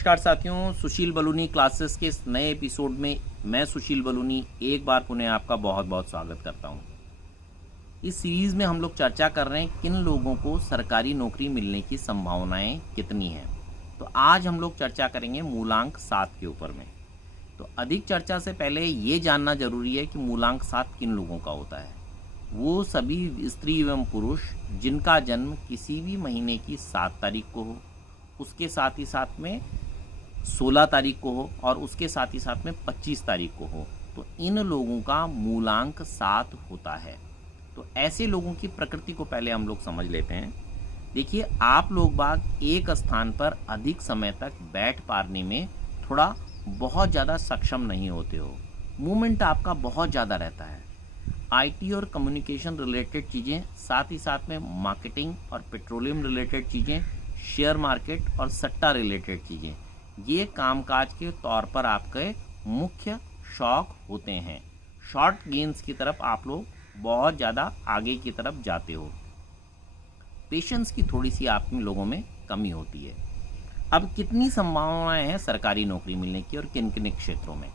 नमस्कार साथियों, सुशील बलूनी क्लासेस के इस नए एपिसोड में मैं सुशील बलूनी एक बार पुनः आपका बहुत बहुत स्वागत करता हूं। इस सीरीज़ में हम लोग चर्चा कर रहे हैं किन लोगों को सरकारी नौकरी मिलने की संभावनाएं कितनी हैं। तो आज हम लोग चर्चा करेंगे मूलांक 7 के ऊपर में। तो अधिक चर्चा से पहले ये जानना जरूरी है कि मूलांक 7 किन लोगों का होता है। वो सभी स्त्री एवं पुरुष जिनका जन्म किसी भी महीने की 7 तारीख को हो, उसके साथ ही साथ में 16 तारीख को हो और उसके साथ ही साथ में 25 तारीख को हो, तो इन लोगों का मूलांक 7 होता है। तो ऐसे लोगों की प्रकृति को पहले हम लोग समझ लेते हैं। देखिए, आप लोग बाग एक स्थान पर अधिक समय तक बैठ पाने में थोड़ा बहुत ज़्यादा सक्षम नहीं होते हो। मूवमेंट आपका बहुत ज़्यादा रहता है। आईटी और कम्युनिकेशन रिलेटेड चीज़ें, साथ ही साथ में मार्केटिंग और पेट्रोलियम रिलेटेड चीज़ें, शेयर मार्केट और सट्टा रिलेटेड चीज़ें, ये कामकाज के तौर पर आपके मुख्य शौक होते हैं। शॉर्ट गेन्स की तरफ आप लोग बहुत ज़्यादा आगे की तरफ जाते हो। पेशेंस की थोड़ी सी आप लोगों में कमी होती है। अब कितनी संभावनाएं हैं सरकारी नौकरी मिलने की और किन किन क्षेत्रों में?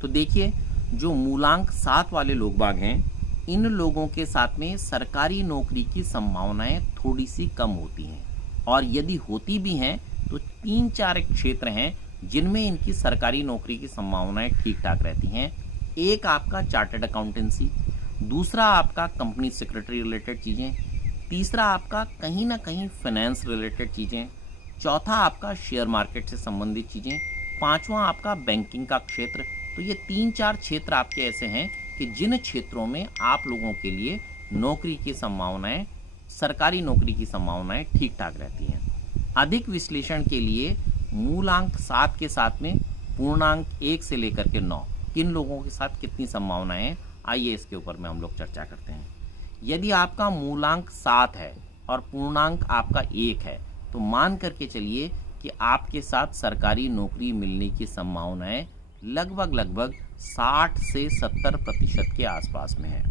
तो देखिए, जो मूलांक 7 वाले लोग बाग हैं, इन लोगों के साथ में सरकारी नौकरी की संभावनाएं थोड़ी सी कम होती हैं, और यदि होती भी हैं तो 3-4 क्षेत्र हैं जिनमें इनकी सरकारी नौकरी की संभावनाएं ठीक ठाक रहती हैं। एक आपका चार्टर्ड अकाउंटेंसी, दूसरा आपका कंपनी सेक्रेटरी रिलेटेड चीज़ें, तीसरा आपका कहीं ना कहीं फाइनेंस रिलेटेड चीज़ें, चौथा आपका शेयर मार्केट से संबंधित चीज़ें, पांचवा आपका बैंकिंग का क्षेत्र। तो ये 3-4 क्षेत्र आपके ऐसे हैं कि जिन क्षेत्रों में आप लोगों के लिए नौकरी की संभावनाएं, सरकारी नौकरी की संभावनाएं ठीक ठाक रहती हैं। अधिक विश्लेषण के लिए मूलांक 7 के साथ में पूर्णांक 1 से लेकर के 9 किन लोगों के साथ कितनी संभावनाएं हैं, आइए इसके ऊपर में हम लोग चर्चा करते हैं। यदि आपका मूलांक 7 है और पूर्णांक आपका 1 है, तो मान करके चलिए कि आपके साथ सरकारी नौकरी मिलने की संभावनाएं लगभग 60 से 70% के आसपास में है।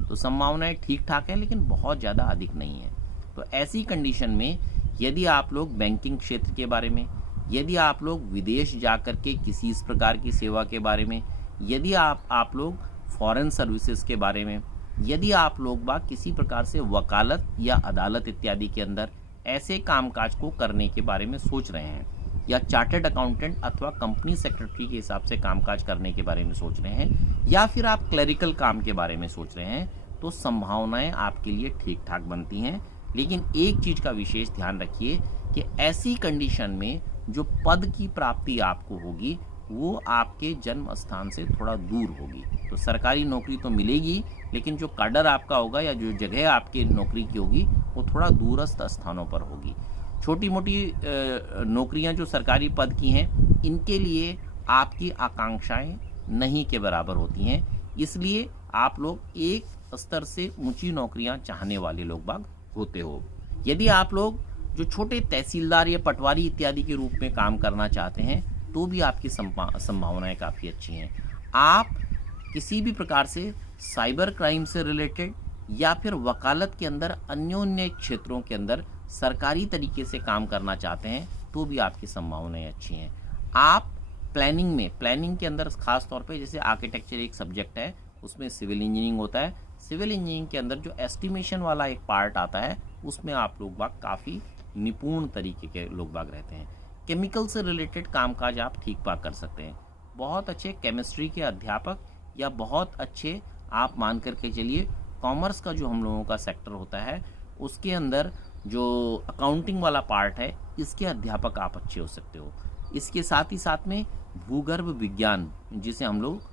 तो संभावनाएं ठीक ठाक है, लेकिन बहुत ज़्यादा अधिक नहीं है। तो ऐसी कंडीशन में यदि आप लोग बैंकिंग क्षेत्र के बारे में, यदि आप लोग विदेश जाकर के किसी इस प्रकार की सेवा के बारे में, यदि आप लोग फॉरेन सर्विसेज के बारे में, यदि आप लोग बाग किसी प्रकार से वकालत या अदालत इत्यादि के अंदर ऐसे कामकाज को करने के बारे में सोच रहे हैं, या चार्टर्ड अकाउंटेंट अथवा कंपनी सेक्रेटरी के हिसाब से कामकाज करने के बारे में सोच रहे हैं, या फिर आप क्लरिकल काम के बारे में सोच रहे हैं, तो संभावनाएं आपके लिए ठीक ठाक बनती हैं। लेकिन एक चीज़ का विशेष ध्यान रखिए कि ऐसी कंडीशन में जो पद की प्राप्ति आपको होगी वो आपके जन्म स्थान से थोड़ा दूर होगी। तो सरकारी नौकरी तो मिलेगी, लेकिन जो काडर आपका होगा या जो जगह आपकी नौकरी की होगी वो थोड़ा दूरस्थ स्थानों पर होगी। छोटी मोटी नौकरियां जो सरकारी पद की हैं, इनके लिए आपकी आकांक्षाएं नहीं के बराबर होती हैं। इसलिए आप लोग एक स्तर से ऊंची नौकरियां चाहने वाले लोग बाग होते हो। यदि आप लोग जो छोटे तहसीलदार या पटवारी इत्यादि के रूप में काम करना चाहते हैं, तो भी आपकी संभावनाएं काफ़ी अच्छी हैं। आप किसी भी प्रकार से साइबर क्राइम से रिलेटेड या फिर वकालत के अंदर अन्योन्य क्षेत्रों के अंदर सरकारी तरीके से काम करना चाहते हैं, तो भी आपकी संभावनाएं अच्छी हैं। आप प्लानिंग के अंदर खास तौर पे, जैसे आर्किटेक्चर एक सब्जेक्ट है, उसमें सिविल इंजीनियरिंग होता है। सिविल इंजीनियरिंग के अंदर जो एस्टिमेशन वाला एक पार्ट आता है, उसमें आप लोग बाग काफ़ी निपुण तरीके के लोग बाग रहते हैं। केमिकल से रिलेटेड कामकाज आप ठीक ठाक कर सकते हैं। बहुत अच्छे केमिस्ट्री के अध्यापक या बहुत अच्छे, आप मान करके चलिए, कॉमर्स का जो हम लोगों का सेक्टर होता है, उसके अंदर जो अकाउंटिंग वाला पार्ट है, इसके अध्यापक आप अच्छे हो सकते हो। इसके साथ ही साथ में भूगर्भ विज्ञान, जिसे हम लोग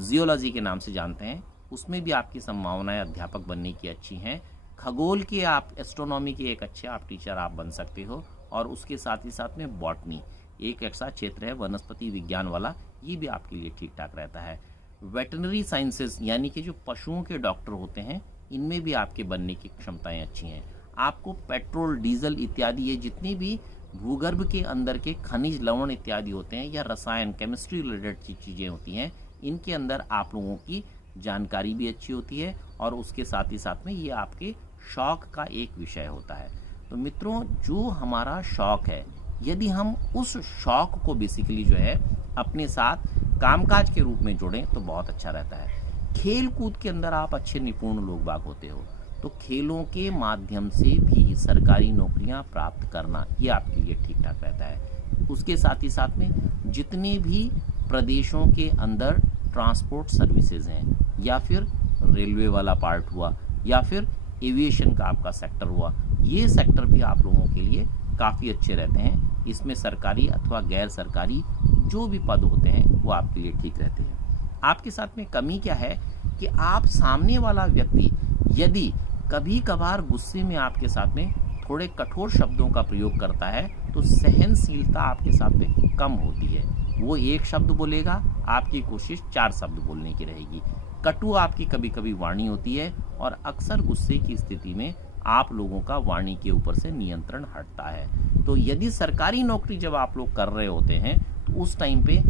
जियोलॉजी के नाम से जानते हैं, उसमें भी आपकी संभावनाएं अध्यापक बनने की अच्छी हैं। खगोल के, आप एस्ट्रोनॉमी के एक अच्छे आप टीचर आप बन सकते हो। और उसके साथ ही साथ में बॉटनी एक ऐसा क्षेत्र है वनस्पति विज्ञान वाला, ये भी आपके लिए ठीक ठाक रहता है। वेटनरी साइंसेज यानी कि जो पशुओं के डॉक्टर होते हैं, इनमें भी आपके बनने की क्षमताएं अच्छी हैं। आपको पेट्रोल, डीजल इत्यादि, ये जितनी भी भूगर्भ के अंदर के खनिज, लवण इत्यादि होते हैं, या रसायन, केमिस्ट्री रिलेटेड चीज़ें होती हैं, इनके अंदर आप लोगों की जानकारी भी अच्छी होती है, और उसके साथ ही साथ में ये आपके शौक का एक विषय होता है। तो मित्रों, जो हमारा शौक है यदि हम उस शौक को बेसिकली जो है अपने साथ कामकाज के रूप में जोड़ें तो बहुत अच्छा रहता है। खेल कूद के अंदर आप अच्छे निपुण लोग बाग होते हो, तो खेलों के माध्यम से भी सरकारी नौकरियां प्राप्त करना ये आपके लिए ठीक ठाक रहता है। उसके साथ ही साथ में जितने भी प्रदेशों के अंदर ट्रांसपोर्ट सर्विसेज हैं, या फिर रेलवे वाला पार्ट हुआ, या फिर एविएशन का आपका सेक्टर हुआ, ये सेक्टर भी आप लोगों के लिए काफ़ी अच्छे रहते हैं। इसमें सरकारी अथवा गैर सरकारी जो भी पद होते हैं वो आपके लिए ठीक रहते हैं। आपके साथ में कमी क्या है कि आप सामने वाला व्यक्ति यदि कभी कभार गुस्से में आपके साथ में थोड़े कठोर शब्दों का प्रयोग करता है तो सहनशीलता आपके साथ में कम होती है। वो एक शब्द बोलेगा, आपकी कोशिश 4 शब्द बोलने की रहेगी। कटु आपकी कभी कभी वाणी होती है और अक्सर गुस्से की स्थिति में आप लोगों का वाणी के ऊपर से नियंत्रण हटता है। तो यदि सरकारी नौकरी जब आप लोग कर रहे होते हैं तो उस टाइम पे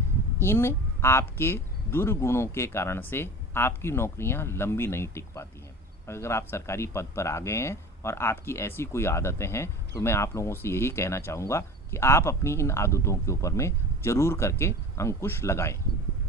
इन आपके दुर्गुणों के कारण से आपकी नौकरियां लंबी नहीं टिक पाती हैं। अगर आप सरकारी पद पर आ गए हैं और आपकी ऐसी कोई आदतें हैं तो मैं आप लोगों से यही कहना चाहूँगा कि आप अपनी इन आदतों के ऊपर में जरूर करके अंकुश लगाएं।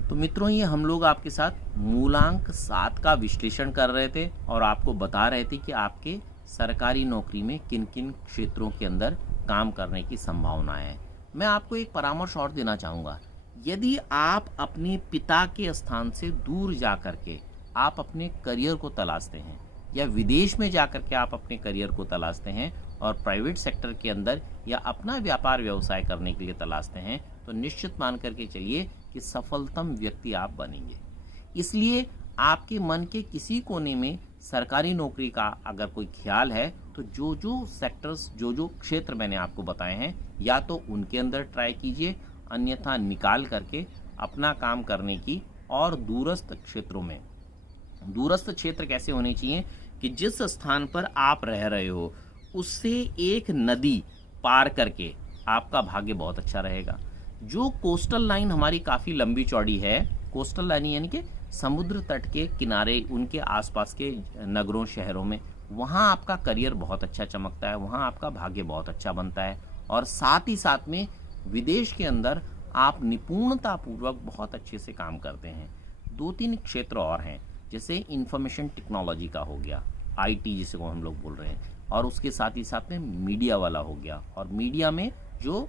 तो मित्रों, ये हम लोग आपके साथ मूलांक 7 का विश्लेषण कर रहे थे और आपको बता रहे थे कि आपके सरकारी नौकरी में किन किन क्षेत्रों के अंदर काम करने की संभावना है। मैं आपको एक परामर्श और देना चाहूँगा। यदि आप अपने पिता के स्थान से दूर जा कर के आप अपने करियर को तलाशते हैं, या विदेश में जा कर के आप अपने करियर को तलाशते हैं और प्राइवेट सेक्टर के अंदर या अपना व्यापार व्यवसाय करने के लिए तलाशते हैं, तो निश्चित मान करके चलिए कि सफलतम व्यक्ति आप बनेंगे। इसलिए आपके मन के किसी कोने में सरकारी नौकरी का अगर कोई ख्याल है तो जो जो सेक्टर्स, जो जो क्षेत्र मैंने आपको बताए हैं, या तो उनके अंदर ट्राई कीजिए, अन्यथा निकाल करके अपना काम करने की। और दूरस्थ क्षेत्रों में, दूरस्थ क्षेत्र कैसे होने चाहिए कि जिस स्थान पर आप रह रहे हो उससे एक नदी पार करके आपका भाग्य बहुत अच्छा रहेगा। जो कोस्टल लाइन हमारी काफ़ी लंबी चौड़ी है, कोस्टल लाइन यानी कि समुद्र तट के किनारे, उनके आसपास के नगरों शहरों में, वहाँ आपका करियर बहुत अच्छा चमकता है, वहाँ आपका भाग्य बहुत अच्छा बनता है। और साथ ही साथ में विदेश के अंदर आप निपुणतापूर्वक बहुत अच्छे से काम करते हैं। 2-3 क्षेत्र और हैं, जैसे इंफॉर्मेशन टेक्नोलॉजी का हो गया, आईटी जिसे को हम लोग बोल रहे हैं, और उसके साथ ही साथ में मीडिया वाला हो गया, और मीडिया में जो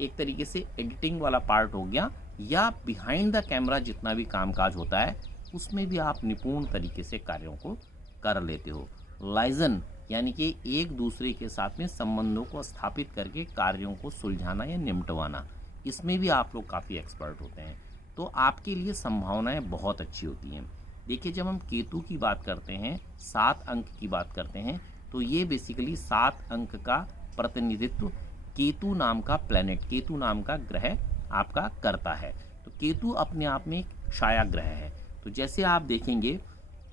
एक तरीके से एडिटिंग वाला पार्ट हो गया, या बिहाइंड द कैमरा जितना भी कामकाज होता है उसमें भी आप निपुण तरीके से कार्यों को कर लेते हो। लाइजन यानी कि एक दूसरे के साथ में संबंधों को स्थापित करके कार्यों को सुलझाना या निपटवाना, इसमें भी आप लोग काफ़ी एक्सपर्ट होते हैं। तो आपके लिए संभावनाएं बहुत अच्छी होती हैं। देखिए, जब हम केतु की बात करते हैं, 7 अंक की बात करते हैं, तो ये बेसिकली 7 अंक का प्रतिनिधित्व केतु नाम का प्लैनेट, केतु नाम का ग्रह आपका करता है। तो केतु अपने आप में एक छाया ग्रह है। तो जैसे आप देखेंगे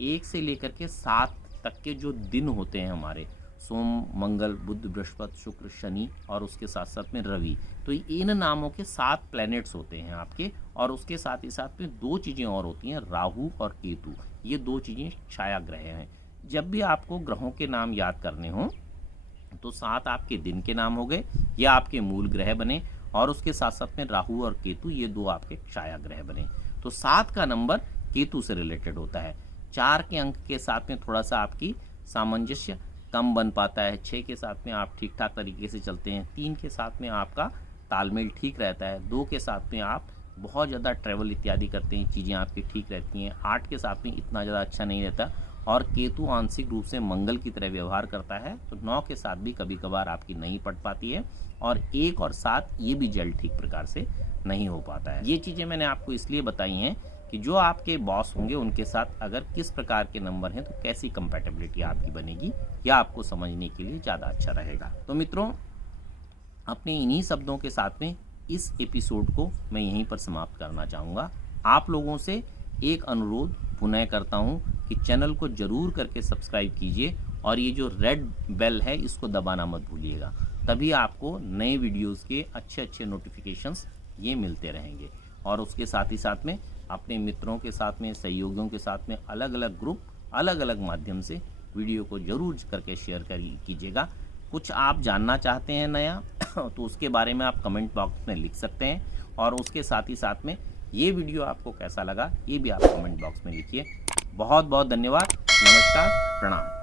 1 से लेकर के 7 तक के जो दिन होते हैं हमारे, सोम, मंगल, बुध, बृहस्पति, शुक्र, शनि और उसके साथ साथ में रवि, तो इन नामों के 7 प्लैनेट्स होते हैं आपके। और उसके साथ ही साथ में 2 चीज़ें और होती हैं, राहु और केतु। ये 2 चीज़ें छाया ग्रह हैं। जब भी आपको ग्रहों के नाम याद करने हों तो 7 आपके दिन के नाम हो गए, या आपके मूल ग्रह बने, और उसके साथ साथ में राहु और केतु, ये 2 आपके छाया ग्रह बने। तो 7 का नंबर केतु से रिलेटेड होता है। 4 के अंक के साथ में थोड़ा सा आपकी सामंजस्य कम बन पाता है, 6 के साथ में आप ठीक ठाक तरीके से चलते हैं, 3 के साथ में आपका तालमेल ठीक रहता है, 2 के साथ में आप बहुत ज़्यादा ट्रैवल इत्यादि करते हैं, चीज़ें आपकी ठीक रहती हैं, 8 के साथ में इतना ज़्यादा अच्छा नहीं रहता, और केतु आंशिक रूप से मंगल की तरह व्यवहार करता है, तो 9 के साथ भी कभी कभार आपकी नहीं पड़ पाती है, और 1 और 7 ये भी जल ठीक प्रकार से नहीं हो पाता है। ये चीज़ें मैंने आपको इसलिए बताई हैं कि जो आपके बॉस होंगे उनके साथ अगर किस प्रकार के नंबर हैं तो कैसी कंपैटिबिलिटी आपकी बनेगी, या आपको समझने के लिए ज़्यादा अच्छा रहेगा। तो मित्रों, अपने इन्हीं शब्दों के साथ में इस एपिसोड को मैं यहीं पर समाप्त करना चाहूँगा। आप लोगों से एक अनुरोध पुनः करता हूँ कि चैनल को जरूर करके सब्सक्राइब कीजिए, और ये जो रेड बेल है इसको दबाना मत भूलिएगा, तभी आपको नए वीडियोस के अच्छे अच्छे नोटिफिकेशंस ये मिलते रहेंगे। और उसके साथ ही साथ में अपने मित्रों के साथ में, सहयोगियों के साथ में अलग अलग ग्रुप, अलग अलग माध्यम से वीडियो को जरूर करके शेयर कीजिएगा। कुछ आप जानना चाहते हैं नया तो उसके बारे में आप कमेंट बॉक्स में लिख सकते हैं, और उसके साथ ही साथ में ये वीडियो आपको कैसा लगा ये भी आप कमेंट बॉक्स में लिखिए। बहुत बहुत धन्यवाद। नमस्कार, प्रणाम।